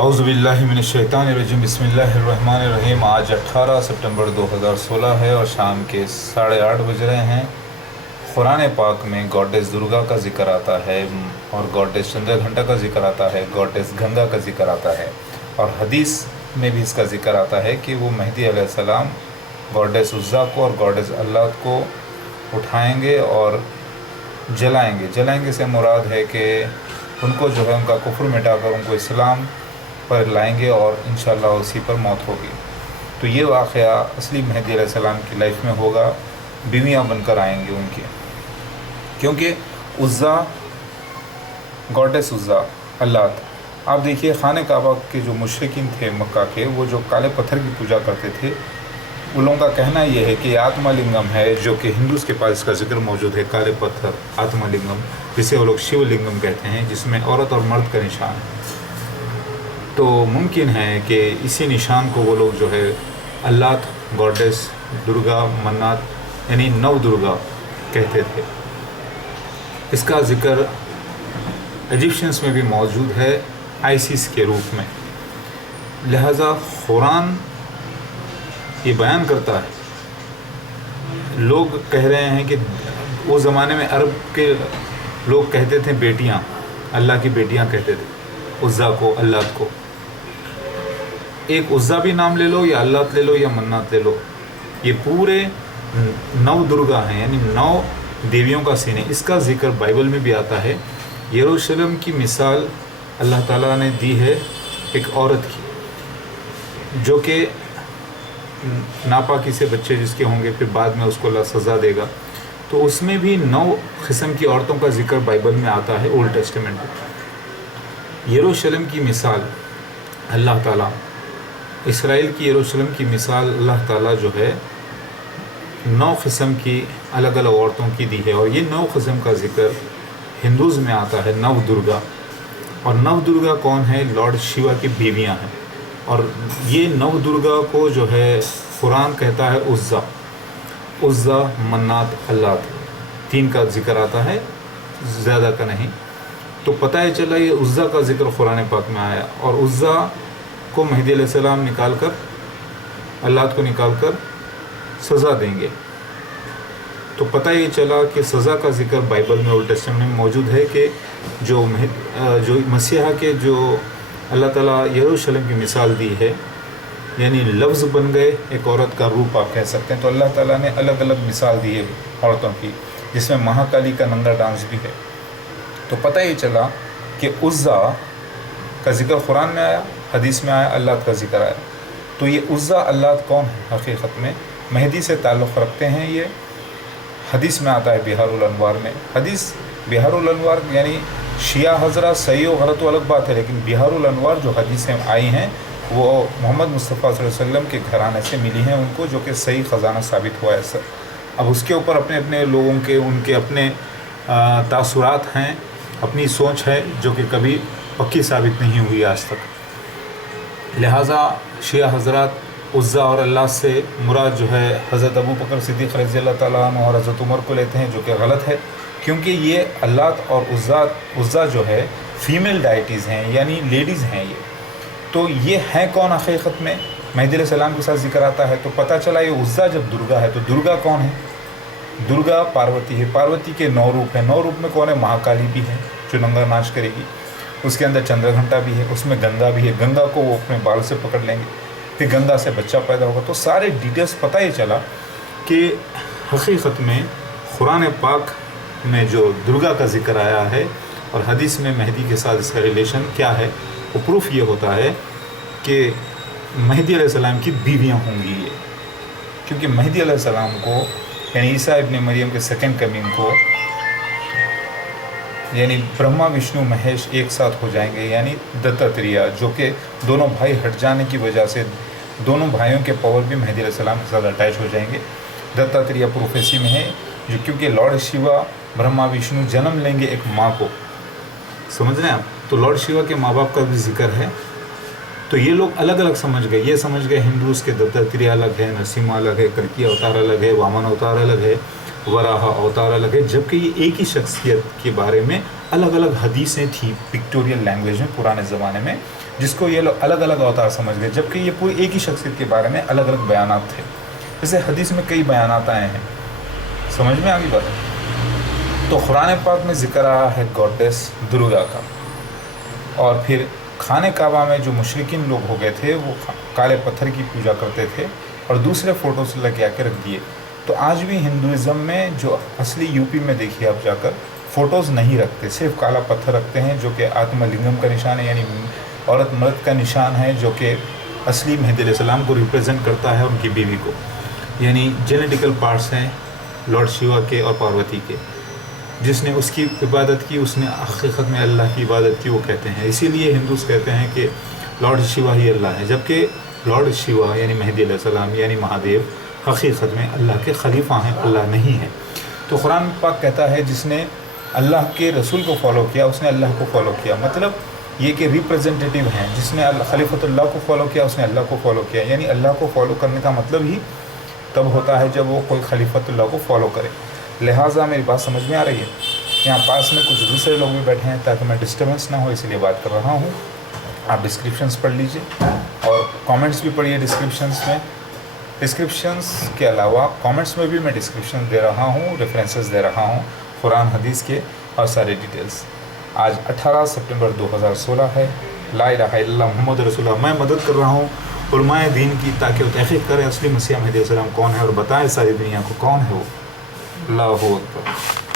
औज़ुबिल्लाहि मिनश्शैतानिर्रजीम बिस्मिल्लाहिर्रहमानिर्रहीम। आज 18 सितंबर 2016 है और शाम के 8:30 बज रहे हैं। कुरान पाक में गॉडेस दुर्गा का जिक्र आता है और गॉडेस चंद्रघंटा का जिक्र आता है, गॉडेस गंगा का जिक्र आता है और हदीस में भी इसका जिक्र आता है कि वो मेहदी अलैहिस्सलाम गॉडेस उज़्ज़ा को और गॉडेस अल्लात को उठाएंगे और जलाएंगे। जलाएंगे से मुराद है कि उनको जो है उनका कुफ्र मिटाकर उनको इस्लाम पर लाएंगे और इंशाअल्लाह उसी पर मौत होगी। तो ये वाक़या असली मेहदी अलैहिस्सलाम की लाइफ में होगा, बीवियाँ बनकर आएंगी उनकी, क्योंकि उज़्ज़ा गॉडेस उज़्ज़ा अल्लात। आप देखिए खाने काबा के जो मुशरिकीन थे मक्का के, वो जो काले पत्थर की पूजा करते थे, उन लोगों का कहना ये है कि आत्मलिंगम है, जो कि हिंदूज़ के पास इसका जिक्र मौजूद है। काले पत्थर आत्मलिंगम, जिसे वो लोग शिवलिंगम कहते हैं, जिसमें औरत और मर्द का निशान है। तो मुमकिन है कि इसी निशान को वो लोग जो है अल्लात, गॉडेस दुर्गा, मन्नात यानी नव दुर्गा कहते थे। इसका जिक्र इजिप्शियंस में भी मौजूद है आइसिस के रूप में। लिहाजा कुरान ये बयान करता है। लोग कह रहे हैं कि वो ज़माने में अरब के लोग कहते थे बेटियां, अल्लाह की बेटियां कहते थे उज़्ज़ा को, अल्लात को। एक उज़्ज़ा भी नाम ले लो या अल्लात ले लो या मन्नात ले लो, ये पूरे नव दुर्गा हैं, यानी 9 देवियों का सीन है। इसका जिक्र बाइबल में भी आता है। यरूशलेम की मिसाल अल्लाह ताला ने दी है एक औरत की, जो कि नापाकी से बच्चे जिसके होंगे, फिर बाद में उसको अल्लाह सज़ा देगा। तो उसमें भी 9 किस्म की औरतों का जिक्र बाइबल में आता है, ओल्ड टेस्टामेंट में। यरूशलेम की मिसाल अल्लाह ताला, इसराइल की यरूशलेम की मिसाल अल्लाह ताला जो है 9 किस्म की अलग अलग औरतों की दी है। और ये 9 किस्म का जिक्र हिंदूज़ में आता है, नव दुर्गा। और नव दुर्गा कौन है? लॉर्ड शिवा की बीवियां हैं। और ये नव दुर्गा को जो है कुरान कहता है उज़्ज़ा, उज़्ज़ा, मन्नात, अल्लात, 3 का जिक्र आता है, ज़्यादा का नहीं। तो पता ही चला ये उज़्ज़ा का जिक्र कुरान पाक में आया और उज़्ज़ा को मेहदी अलैहिस्सलाम निकाल कर, अल्लात को निकाल कर सज़ा देंगे। तो पता ये चला कि सज़ा का जिक्र बाइबल में, ओल्ड टेस्टामेंट में मौजूद है कि जो मसीहा के जो अल्लाह ताला यरूशलेम की मिसाल दी है, यानी लफ्ज़ बन गए एक औरत का रूप आप कह सकते हैं। तो अल्लाह ताला ने अलग अलग मिसाल दी है औरतों की, जिसमें महाकाली का नंगा डांस भी है। तो पता ये चला कि उज़्ज़ा का जिक्र कुरान में आया, हदीस में आया, अल्लात का जिक्र आया। तो ये उज़्ज़ा अल्लात कौन है? हकीकत में मेहदी से ताल्लुक़ रखते हैं। ये हदीस में आता है बिहारुल अनवार में। हदीस बिहारुल अनवार यानी शिया हज़रा सही और गलत तो अलग बात है, लेकिन बिहारुल अनवार जो हदीसें आई हैं वो मोहम्मद मुस्तफ़ा सल्लल्लाहु अलैहि वसल्लम के घराने से मिली हैं उनको, जो कि सही ख़जाना साबित हुआ है सर। अब उसके ऊपर अपने अपने लोगों के उनके अपने तासुरात हैं, अपनी सोच है, जो कि कभी पक्की साबित नहीं हुई आज तक। लिहाजा शिया हज़रात उज़्ज़ा और अल्लाह से मुराद जो है हज़रत अबू बकर सिद्दीक़ रज़ियल्लाहु ताला अन्हु और हज़रत उमर को लेते हैं, जो कि गलत है, क्योंकि ये अल्लात और उज़्ज़ा जो है फ़ीमेल डाइटीज़ हैं, यानी लेडीज़ हैं ये। तो ये हैं कौन हकीकत में? मेहदी अलैहिस्सलाम के साथ जिक्र आता है। तो पता चला ये उज़्ज़ा जब दुर्गा है, तो दुर्गा कौन है? दुर्गा पार्वती है। पार्वती के 9 रूप हैं। 9 रूप में कौन है? महाकाली भी है जो नंगा नाच करेगी, उसके अंदर चंद्रघंटा भी है, उसमें गंगा भी है। गंगा को वो अपने बाल से पकड़ लेंगे, फिर गंगा से बच्चा पैदा होगा। तो सारे डिटेल्स पता ही चला कि हकीकत में कुरान पाक में जो दुर्गा का जिक्र आया है और हदीस में मेहदी के साथ इसका रिलेशन क्या है, वो प्रूफ ये होता है कि मेहदी अलैहिस्सलाम की बीवियां होंगी ये। क्योंकि मेहदी अलैहिस्सलाम को यानी ईसा इब्न मरियम के सेकंड कमिंग को, यानी ब्रह्मा विष्णु महेश एक साथ हो जाएंगे, यानी दत्तात्रेय, जो कि दोनों भाई हट जाने की वजह से दोनों भाइयों के पावर भी मेहदी अलैहिस्सलाम के साथ अटैच हो जाएंगे। दत्तात्रेय प्रोफेसी में है, जो क्योंकि लॉर्ड शिवा ब्रह्मा विष्णु जन्म लेंगे एक माँ को, समझ रहे हैं आप? तो लॉर्ड शिवा के माँ बाप का भी जिक्र है। तो ये लोग अलग अलग समझ गए। ये समझ गए हिंदूज़ के दत्तात्रेय अलग है, नरसिम्हा अलग है, कल्की अवतार अलग है, वामन अवतार अलग है, वराह अवतार अलग है, जबकि ये एक ही शख्सियत के बारे में अलग अलग हदीसें थी पिक्टोरियल लैंग्वेज में पुराने ज़माने में। جس کو یہ لوگ الگ الگ اوتار سمجھ گئے، جبکہ یہ پوری ایک ہی شخصیت کے بارے میں الگ الگ بیانات تھے۔ جیسے حدیث میں کئی بیانات آئے ہیں، سمجھ میں آگے بات ہے۔ تو قرآن پاک میں ذکر آیا ہے گوڈیس درگا کا، اور پھر خانہ کعبہ میں جو مشرکین لوگ ہو گئے تھے وہ کالے پتھر کی پوجا کرتے تھے اور دوسرے فوٹوز لگا کے رکھ دیے۔ تو آج بھی ہندوازم میں جو اصلی یو پی میں دیکھیے آپ جا کر، فوٹوز نہیں رکھتے، صرف کالا پتھر رکھتے ہیں جو کہ آتما لنگم کا نشان ہے، یعنی عورت مرد کا نشان ہے، جو کہ اصلی مہدی علیہ السلام کو ریپرزینٹ کرتا ہے، ان کی بیوی کو، یعنی جینیٹیکل پارٹس ہیں لارڈ شیوا کے اور پاروتی کے۔ جس نے اس کی عبادت کی اس نے حقیقت میں اللہ کی عبادت کی، وہ کہتے ہیں۔ اسی لیے ہندوز کہتے ہیں کہ لارڈ شیوا ہی اللہ ہے، جبکہ لارڈ شیوا یعنی مہدی علیہ السلام یعنی مہادیو حقیقت میں اللہ کے خلیفہ ہیں، اللہ نہیں ہیں۔ تو قرآن پاک کہتا ہے جس نے اللہ کے رسول کو فالو کیا اس نے اللہ کو فالو کیا، مطلب یہ کہ ریپرزنٹیٹیو ہیں، جس نے خلیفۃ اللہ کو فالو کیا اس نے اللہ کو فالو کیا، یعنی اللہ کو فالو کرنے کا مطلب ہی تب ہوتا ہے جب وہ کوئی خلیفۃ اللہ کو فالو کرے۔ لہٰذا میری بات سمجھ میں آ رہی ہے؟ یہاں پاس میں کچھ دوسرے لوگ بھی بیٹھے ہیں تاکہ میں ڈسٹربنس نہ ہو، اس لیے بات کر رہا ہوں۔ آپ ڈسکرپشنس پڑھ لیجئے اور کامنٹس بھی پڑھیے ڈسکرپشنس میں۔ ڈسکرپشنس کے علاوہ کامنٹس میں بھی میں ڈسکرپشن دے رہا ہوں، ریفرنسز دے رہا ہوں قرآن حدیث کے اور سارے ڈیٹیلز۔ آج 18 سپٹمبر 2016 ہے۔ لا الہ الا اللہ محمد رسول اللہ۔ میں مدد کر رہا ہوں علماء دین کی تاکہ وہ تحقیق کرے اصلی مسیح مہدی علیہ السلام کون ہے اور بتائے ساری دنیا کو کون ہے وہ۔ اللہ اکبر۔